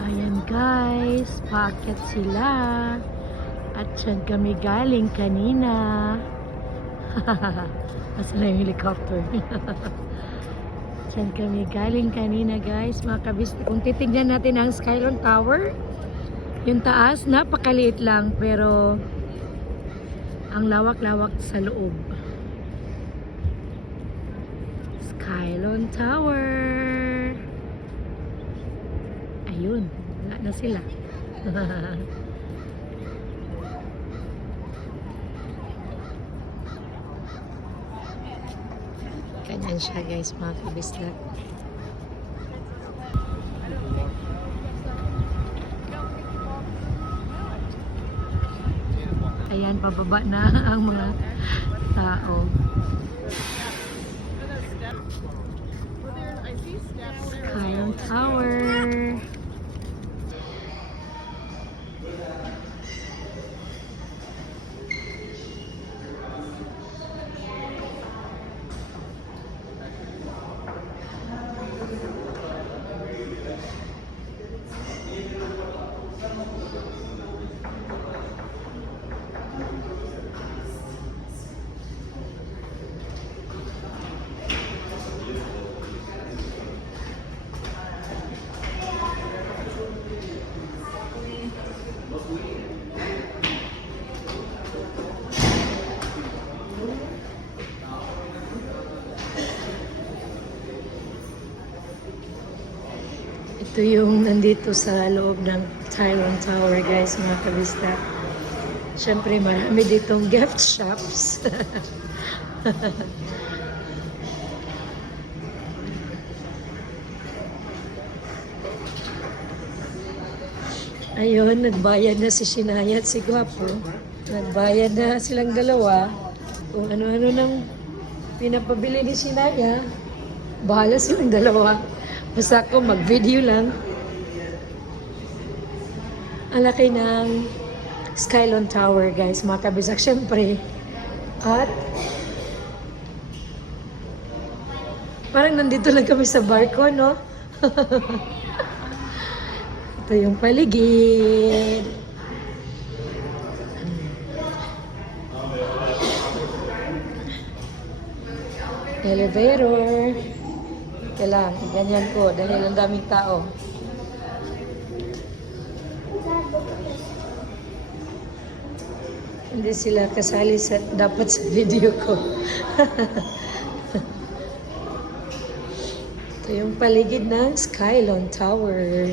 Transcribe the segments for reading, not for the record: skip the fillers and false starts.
Ayan guys, paakyat sila. At saan kami galing kanina. Asa na yung helicopter? Saan kami galing kanina guys, mga kabis. Kung titignan natin ang Skylon Tower, yung taas, napakaliit lang pero ang lawak-lawak sa loob. Skylon Tower. Ayun, wala na sila. Ganyan siya guys, mga kabislat. Ayan, pababa na ang mga tao. Skylon Tower. Ito yung nandito sa loob ng Skylon Tower guys, mga kabista. Siyempre marami ditong gift shops. Ayun, nagbayad na si Shinaya at si Guapo. Nagbayad na silang dalawa. Kung ano-ano nang pinapabili ni Shinaya, bahala silang dalawa. Basta ako mag-video lang. Ang laki ng Skylon Tower guys, mga kabisak syempre. At parang nandito lang kami sa barko, no? Ito yung paligid. Elevator. Kailangan, ganyan ko dahil ang daming tao. Hindi sila kasali sa dapat sa video ko. Ito yung paligid ng Skylon Tower.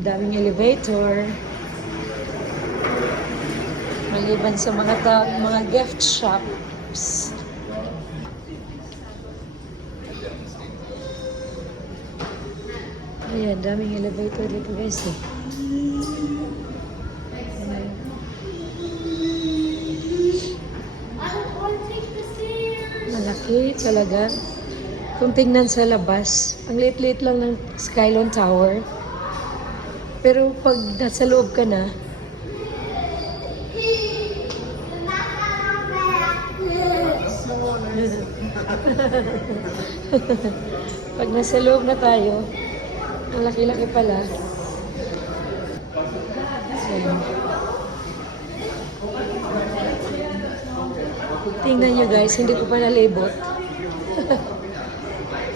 Daming elevator. Maliban sa mga gift shops. Ayan, daming elevator dito guys eh. Malaki talaga. Kung tingnan sa labas, ang liit-liit lang ng Skylon Tower. Pero pag nasa loob ka na, pag nasa loob na tayo, ang laki-laki pala. Ayan. Tingnan nyo guys, hindi ko pa nalibot.